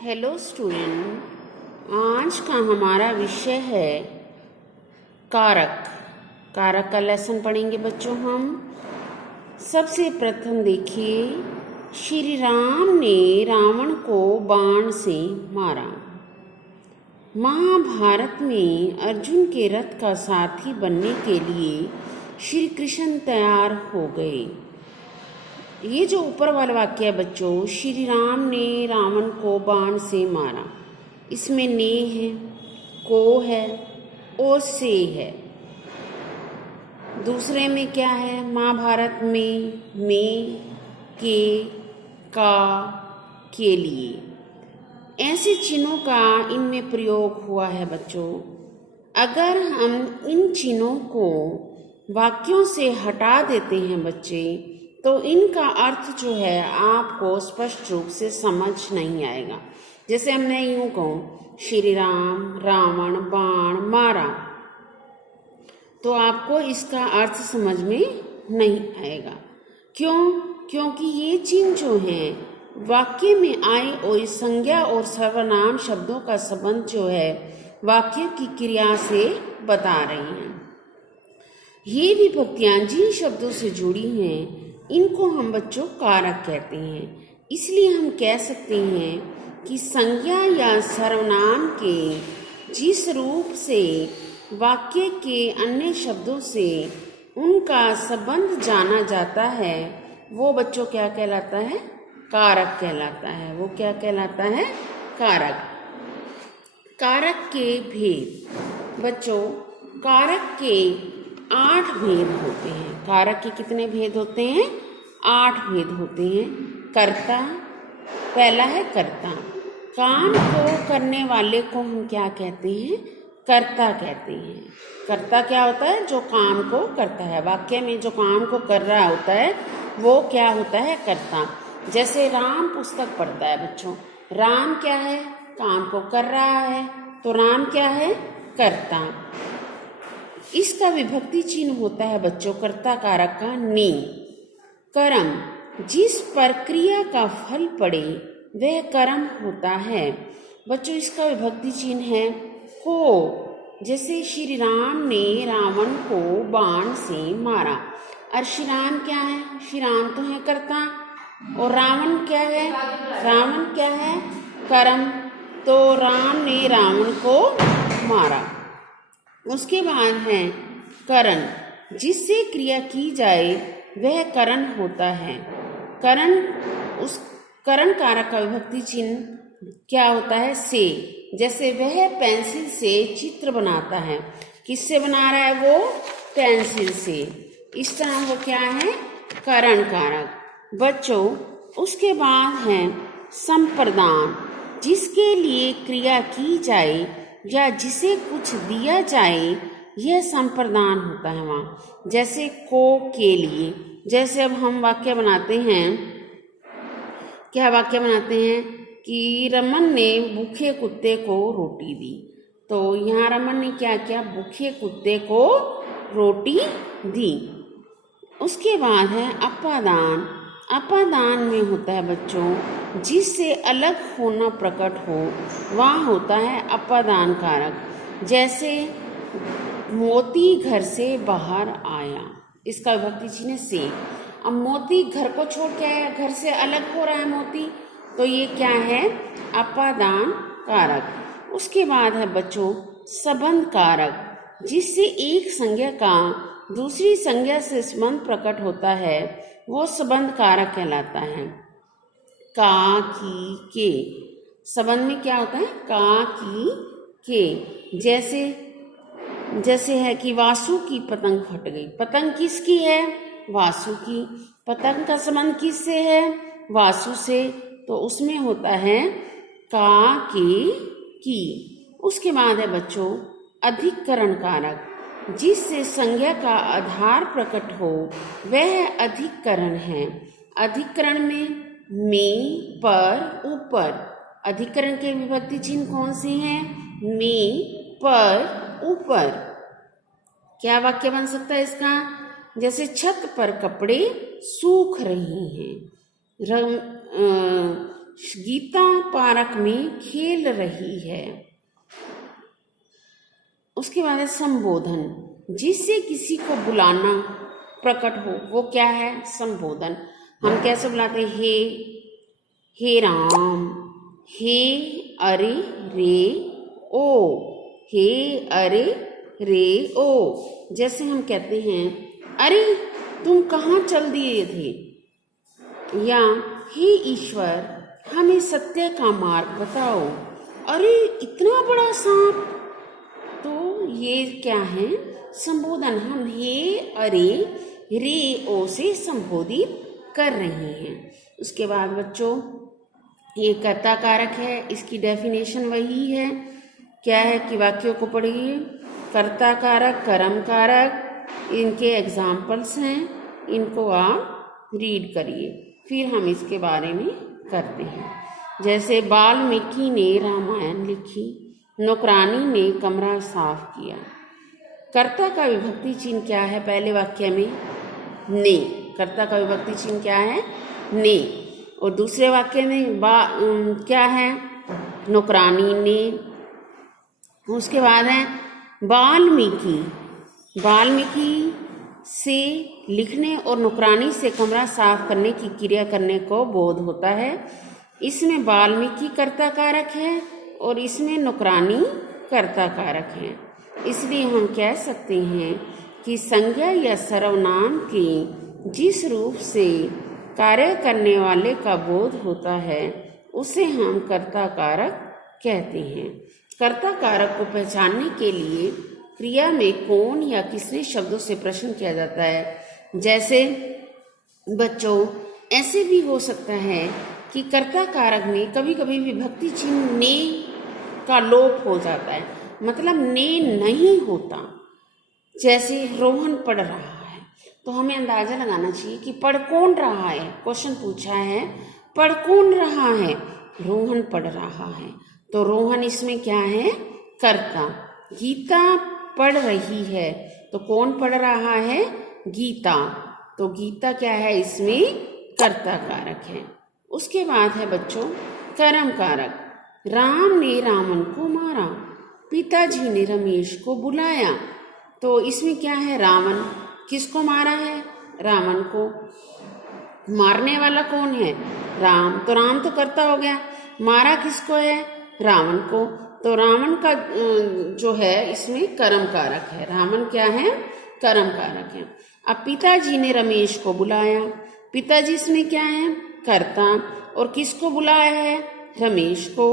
Hello student, आज का हमारा विषय है कारक। कारक का लेसन पढ़ेंगे बच्चों हम। सबसे प्रथम देखिए, श्री राम ने रावण को बाण से मारा। महाभारत में अर्जुन के रथ का साथी बनने के लिए श्री कृष्ण तैयार हो गए। ये जो ऊपर वाला वाक्य है बच्चों, श्री राम ने रावण को बाण से मारा, इसमें ने है, को है और से है। दूसरे में क्या है? महाभारत में, के, का, के लिए ऐसे चिन्हों का इनमें प्रयोग हुआ है बच्चों। अगर हम इन चिन्हों को वाक्यों से हटा देते हैं बच्चे, तो इनका अर्थ जो है आपको स्पष्ट रूप से समझ नहीं आएगा। जैसे हमने यूं कहूं, श्री राम रावण बाण मारा, तो आपको इसका अर्थ समझ में नहीं आएगा। क्यों? क्योंकि ये चिन्ह जो हैं वाक्य में आए और संज्ञा और सर्वनाम शब्दों का संबंध जो है वाक्य की क्रिया से बता रही हैं। ये विभक्तियां जिन शब्दों से जुड़ी हैं इनको हम बच्चों कारक कहते हैं। इसलिए हम कह सकते हैं कि संज्ञा या सर्वनाम के जिस रूप से वाक्य के अन्य शब्दों से उनका संबंध जाना जाता है वो बच्चों क्या कहलाता है? कारक कहलाता है। वो क्या कहलाता है? कारक। कारक के भेद बच्चों, कारक के 8 भेद होते हैं। कारक के कितने भेद होते हैं? 8 भेद होते हैं। कर्ता, पहला है कर्ता। काम को करने वाले को हम क्या कहते हैं? कर्ता कहते हैं। कर्ता क्या होता है? जो काम को करता है। वाक्य में जो काम को कर रहा होता है वो क्या होता है? कर्ता। जैसे राम पुस्तक पढ़ता है बच्चों, राम क्या है? काम को कर रहा है, तो राम क्या है? कर्ता। इसका विभक्ति चिन्ह होता है बच्चों कर्ता कारक का ने। कर्म, जिस पर क्रिया का फल पड़े वह कर्म होता है बच्चों। इसका विभक्ति चिन्ह है को। जैसे श्री राम ने रावण को बाण से मारा, और श्री राम क्या है? श्री राम तो है कर्ता, और रावण क्या है? रावण क्या है? कर्म। तो राम ने रावण को मारा। उसके बाद है करण, जिससे क्रिया की जाए वह करण होता है। करण, उस करण कारक का विभक्ति चिन्ह क्या होता है? से। जैसे वह पेंसिल से चित्र बनाता है, किससे बना रहा है वो? पेंसिल से। इस तरह वो क्या है? करण कारक। बच्चों उसके बाद है संप्रदान, जिसके लिए क्रिया की जाए या जिसे कुछ दिया जाए यह संप्रदान होता है वहाँ। जैसे को के लिए, जैसे अब हम वाक्य बनाते हैं, क्या वाक्य बनाते हैं कि रमन ने भूखे कुत्ते को रोटी दी। तो यहाँ रमन ने क्या किया? भूखे कुत्ते को रोटी दी। उसके बाद है अपादान। अपादान में होता है बच्चों जिससे अलग होना प्रकट हो, वहाँ होता है अपादान कारक। जैसे मोती घर से बाहर आया, इसका विभक्ति चिन्ह से। अब मोती घर को छोड़ के आया, घर से अलग हो रहा है मोती, तो ये क्या है? अपादान कारक। उसके बाद है बच्चों संबंध कारक, जिससे एक संज्ञा का दूसरी संज्ञा से संबंध प्रकट होता है वो संबंध कारक कहलाता है। का, की, के। संबंध में क्या होता है? का, की, के। जैसे है कि वासु की पतंग फट गई। पतंग किसकी है? वासु की। पतंग का संबंध किससे है? वासु से। तो उसमें होता है का, के, की। उसके बाद है बच्चों अधिकरण कारक, जिससे संज्ञा का आधार प्रकट हो वह अधिकरण है। अधिकरण में, पर, ऊपर। अधिकरण के विभक्ति चिन्ह कौन से हैं? में, पर, ऊपर। क्या वाक्य बन सकता है इसका? जैसे छत पर कपड़े सूख रहे हैं। गीता पार्क में खेल रही है। उसके बाद है संबोधन, जिससे किसी को बुलाना प्रकट हो, वो क्या है? संबोधन। हम कैसे बुलाते हैं? हे राम, हे अरे रे ओ, हे अरे रे ओ। जैसे हम कहते हैं, अरे तुम कहाँ चल दिए थे, या हे ईश्वर हमें सत्य का मार्ग बताओ, अरे इतना बड़ा सांप। तो ये क्या है? संबोधन। हम हे अरे रे ओ से संबोधित कर रहे हैं। उसके बाद बच्चों, ये कर्ता कारक है, इसकी डेफिनेशन वही है। क्या है कि वाक्यों को पढ़िए। कर्ता कारक, कर्म कारक, इनके एग्जाम्पल्स हैं, इनको आप रीड करिए, फिर हम इसके बारे में करते हैं। जैसे वाल्मीकि ने रामायण लिखी, नौकरानी ने कमरा साफ किया। कर्ता का विभक्ति चिन्ह क्या है? पहले वाक्य में ने। कर्ता का विभक्ति चिन्ह क्या है? ने। और दूसरे वाक्य में क्या है? नौकरानी ने। उसके बाद है वाल्मीकि। वाल्मीकि से लिखने और नौकरानी से कमरा साफ करने की क्रिया करने को बोध होता है। इसमें वाल्मीकि कर्ता कारक है और इसमें नौकरानी कर्ता कारक है। इसलिए हम कह सकते हैं कि संज्ञा या सर्वनाम के जिस रूप से कार्य करने वाले का बोध होता है उसे हम कर्ता कारक कहते हैं। कर्ता कारक को पहचानने के लिए क्रिया में कौन या किसने शब्दों से प्रश्न किया जाता है। जैसे बच्चों, ऐसे भी हो सकता है कि कर्ता कारक में कभी कभी विभक्ति चिन्ह ने का लोप हो जाता है, मतलब ने नहीं होता। जैसे रोहन पढ़ रहा है, तो हमें अंदाजा लगाना चाहिए कि पढ़ कौन रहा है। क्वेश्चन पूछा है, पढ़ कौन रहा है? रोहन पढ़ रहा है, तो रोहन इसमें क्या है? कर्ता। गीता पढ़ रही है, तो कौन पढ़ रहा है? गीता, तो गीता क्या है? इसमें कर्ता कारक है। उसके बाद है बच्चों कर्म कारक। राम ने रावण को मारा, पिताजी ने रमेश को बुलाया। तो इसमें क्या है? रावण। किसको मारा है? रावण को। मारने वाला कौन है? राम, तो राम तो कर्ता हो गया। मारा किसको है? रावण को, तो रावण का जो है इसमें कर्म कारक है। रावण क्या है? कर्म कारक है। अब पिताजी ने रमेश को बुलाया, पिताजी इसमें क्या है? कर्ता, और किसको बुलाया है? रमेश को,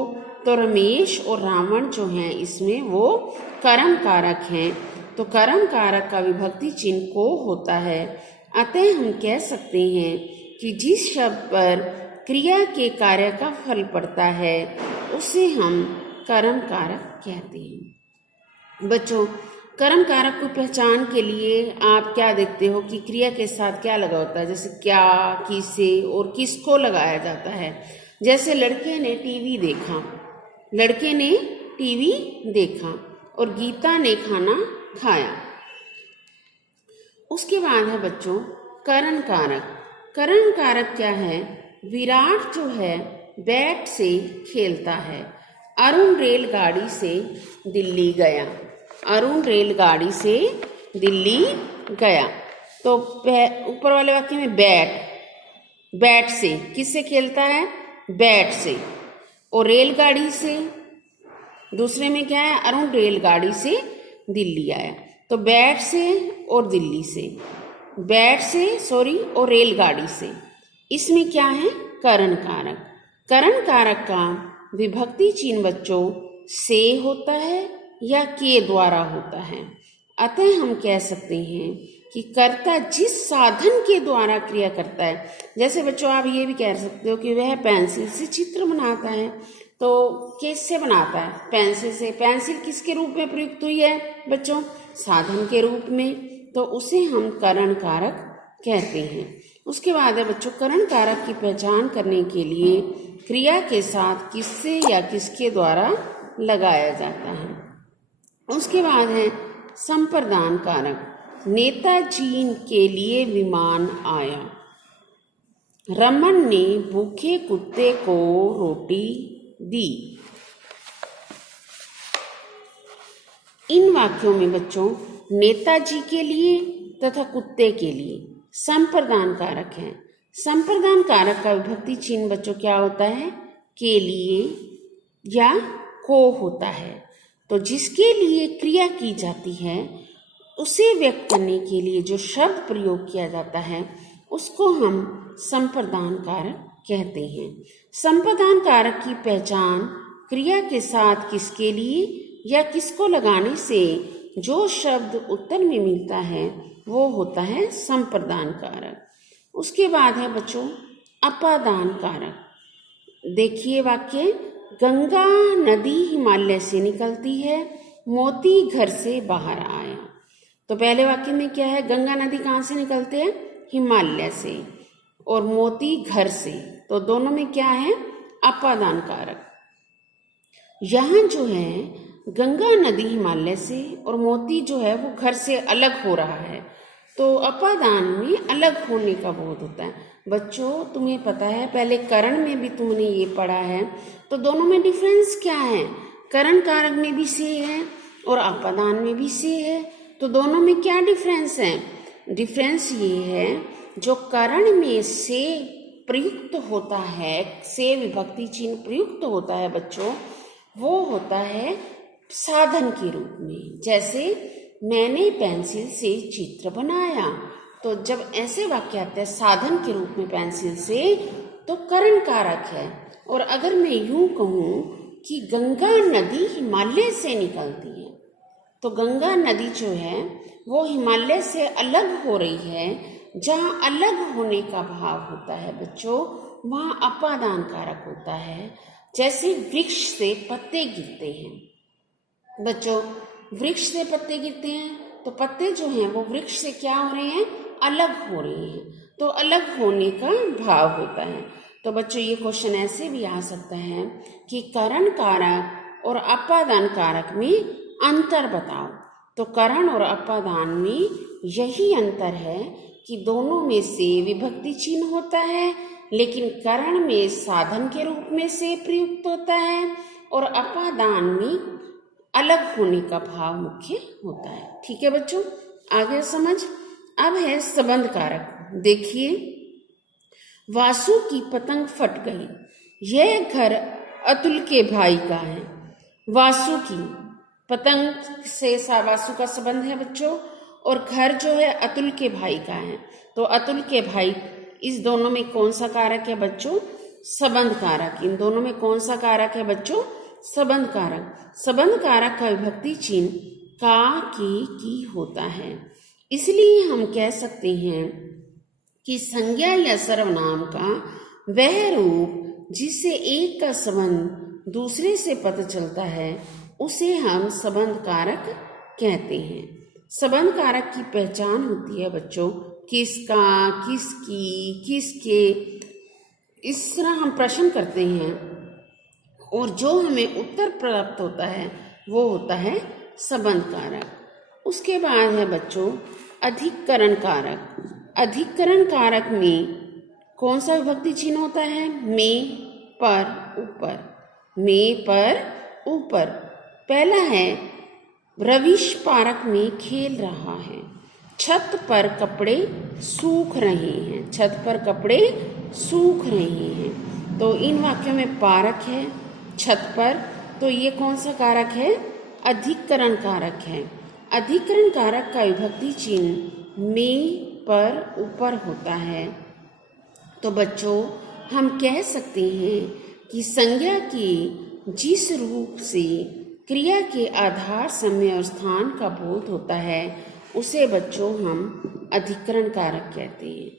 तो रमेश और रावण जो हैं इसमें वो कर्म कारक हैं। तो कर्म कारक का विभक्ति चिन्ह को होता है। अतः हम कह सकते हैं कि जिस शब्द पर क्रिया के कार्य का फल पड़ता है उसे हम कर्म कारक कहते हैं। बच्चों, कर्म कारक को पहचान के लिए आप क्या देखते हो कि क्रिया के साथ क्या लगा होता है? जैसे क्या, किसे और किसको लगाया जाता है। जैसे लड़के ने टीवी देखा, लड़के ने टीवी देखा और गीता ने खाना खाया। उसके बाद है बच्चों करण कारक। करण कारक क्या है? विराट जो है बैट से खेलता है। अरुण रेलगाड़ी से दिल्ली गया, अरुण रेलगाड़ी से दिल्ली गया। तो ऊपर वाले वाक्य में बैट, बैट से किससे खेलता है? बैट से। और रेलगाड़ी से, दूसरे में क्या है? अरुण रेलगाड़ी से दिल्ली आया। तो बैट से और दिल्ली से, बैट से सॉरी और रेलगाड़ी से, इसमें क्या है? करण कारक। करण कारक का विभक्ति चिन्ह बच्चों से होता है या के द्वारा होता है। अतः हम कह सकते हैं कि कर्ता जिस साधन के द्वारा क्रिया करता है, जैसे बच्चों आप ये भी कह सकते हो कि वह पेंसिल से चित्र बनाता है। तो किससे बनाता है? पेंसिल से। पेंसिल किसके रूप में प्रयुक्त हुई है बच्चों? साधन के रूप में, तो उसे हम करण कारक कहते हैं। उसके बाद है बच्चों करण कारक की पहचान करने के लिए क्रिया के साथ किससे या किसके द्वारा लगाया जाता है। उसके बाद है संप्रदान कारक। नेताजी के लिए विमान आया। रमन ने भूखे कुत्ते को रोटी दी। इन वाक्यों में बच्चों नेताजी के लिए तथा कुत्ते के लिए संप्रदान कारक है। संप्रदान कारक का विभक्ति चिन्ह बच्चों क्या होता है? के लिए या को होता है। तो जिसके लिए क्रिया की जाती है उसे व्यक्त करने के लिए जो शब्द प्रयोग किया जाता है उसको हम संप्रदान कारक कहते हैं। संप्रदान कारक की पहचान क्रिया के साथ किसके लिए या किसको लगाने से जो शब्द उत्तर में मिलता है वो होता है संप्रदान कारक। उसके बाद है बच्चों अपादान कारक। देखिए वाक्य, गंगा नदी हिमालय से निकलती है, मोती घर से बाहर आया। तो पहले वाक्य में क्या है? गंगा नदी कहाँ से निकलते हैं? हिमालय से, और मोती घर से। तो दोनों में क्या है? अपादान कारक। यहाँ जो है गंगा नदी हिमालय से और मोती जो है वो घर से अलग हो रहा है, तो अपादान में अलग होने का बोध होता है। बच्चों तुम्हें पता है, पहले करण में भी तुमने ये पढ़ा है, तो दोनों में डिफरेंस क्या है? करण कारक में भी से है और अपादान में भी से है, तो दोनों में क्या डिफरेंस है? डिफरेंस ये है, जो करण में से प्रयुक्त होता है, से विभक्ति चिन्ह प्रयुक्त होता है बच्चों, वो होता है साधन के रूप में। जैसे मैंने पेंसिल से चित्र बनाया, तो जब ऐसे वाक्य आते हैं साधन के रूप में पेंसिल से, तो करण कारक है। और अगर मैं यूं कहूं कि गंगा नदी हिमालय से निकलती है, तो गंगा नदी जो है वो हिमालय से अलग हो रही है। जहाँ अलग होने का भाव होता है बच्चों, वहाँ अपादान कारक होता है। जैसे वृक्ष से पत्ते गिरते हैं बच्चों, वृक्ष से पत्ते गिरते हैं तो पत्ते जो हैं वो वृक्ष से क्या हो रहे हैं? अलग हो रहे हैं, तो अलग होने का भाव होता है। तो बच्चों ये क्वेश्चन ऐसे भी आ सकता है कि करण कारक और अपादान कारक में अंतर बताओ। तो करण और अपादान में यही अंतर है कि दोनों में से विभक्ति चिन्ह होता है, लेकिन करण में साधन के रूप में से प्रयुक्त होता है और अपादान में अलग होने का भाव मुख्य होता है। ठीक है बच्चों, आगे समझ। अब है संबंध कारक। देखिए, वासु की पतंग फट गई, यह घर अतुल के भाई का है। वासु की पतंग से वासु का संबंध है बच्चों, और घर जो है अतुल के भाई का है। तो अतुल के भाई, इस दोनों में कौन सा कारक है बच्चों? संबंध कारक। इन दोनों में कौन सा कारक है बच्चों? संबंध कारक। संबंध कारक का विभक्ति चिन्ह का, की होता है। इसलिए हम कह सकते हैं कि संज्ञा या सर्वनाम का वह रूप जिससे एक का संबंध दूसरे से पता चलता है उसे हम संबंध कारक कहते हैं। संबंध कारक की पहचान होती है बच्चों किसका, किसकी, किसके, इस तरह हम प्रश्न करते हैं और जो हमें उत्तर प्राप्त होता है वो होता है संबंध कारक। उसके बाद है बच्चों अधिकरण कारक। अधिकरण कारक में कौन सा विभक्ति चिन्ह होता है? में, पर, ऊपर। में, पर, ऊपर। पहला है रविश पार्क में खेल रहा है, छत पर कपड़े सूख रहे हैं। छत पर कपड़े सूख रहे हैं। तो इन वाक्यों में पार्क है, छत पर, तो ये कौन सा कारक है? अधिकरण कारक है। अधिकरण कारक का विभक्ति चिन्ह में, पर, ऊपर होता है। तो बच्चों हम कह सकते हैं कि संज्ञा की जिस रूप से क्रिया के आधार, समय और स्थान का बोध होता है उसे बच्चों हम अधिकरण कारक कहते हैं।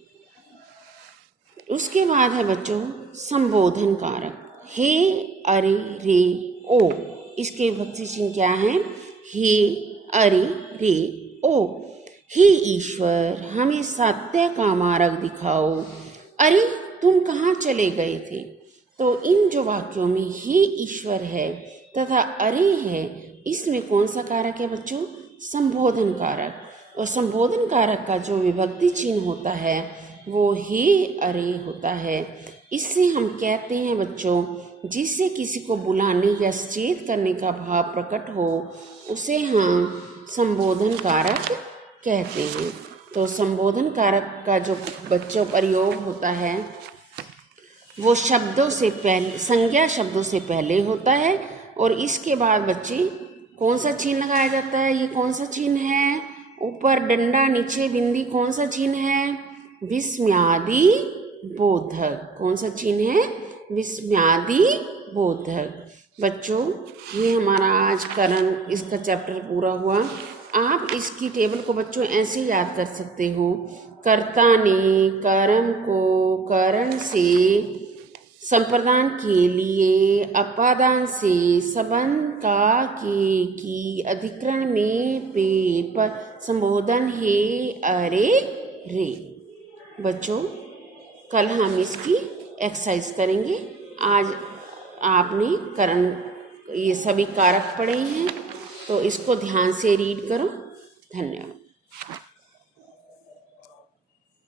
उसके बाद है बच्चों संबोधन कारक। हे, अरे, रे, ओ। इसके विभक्ति चिन्ह क्या है? हे, अरे, रे, ओ। हे ईश्वर, हमें सत्य का मार्ग दिखाओ। अरे, तुम कहाँ चले गए थे? तो इन जो वाक्यों में हे ईश्वर है तथा अरे है, इसमें कौन सा कारक है बच्चों? संबोधन कारक। और संबोधन कारक का जो विभक्ति चिन्ह होता है वो हे अरे होता है। इससे हम कहते हैं बच्चों, जिससे किसी को बुलाने या सचेत करने का भाव प्रकट हो उसे हम संबोधन कारक कहते हैं। तो संबोधन कारक का जो बच्चों प्रयोग होता है वो शब्दों से पहले, संज्ञा शब्दों से पहले होता है और इसके बाद बच्चे कौन सा चिन्ह लगाया जाता है? ये कौन सा चिन्ह है? ऊपर डंडा नीचे बिंदी, कौन सा चिन्ह है? विस्मयादि बोधक। कौन सा चिन्ह है? विस्मयादि बोधक। बच्चों ये हमारा आज करण इसका चैप्टर पूरा हुआ। आप इसकी टेबल को बच्चों ऐसे याद कर सकते हो, कर्ता ने कर्म को करण से संप्रदान के लिए, अपादान से संबंध का के की, अधिकरण में पे पर संबोधन हे अरे रे। बच्चों कल हम इसकी एक्सरसाइज करेंगे। आज आपने करण ये सभी कारक पढ़े हैं तो इसको ध्यान से रीड करो। धन्यवाद।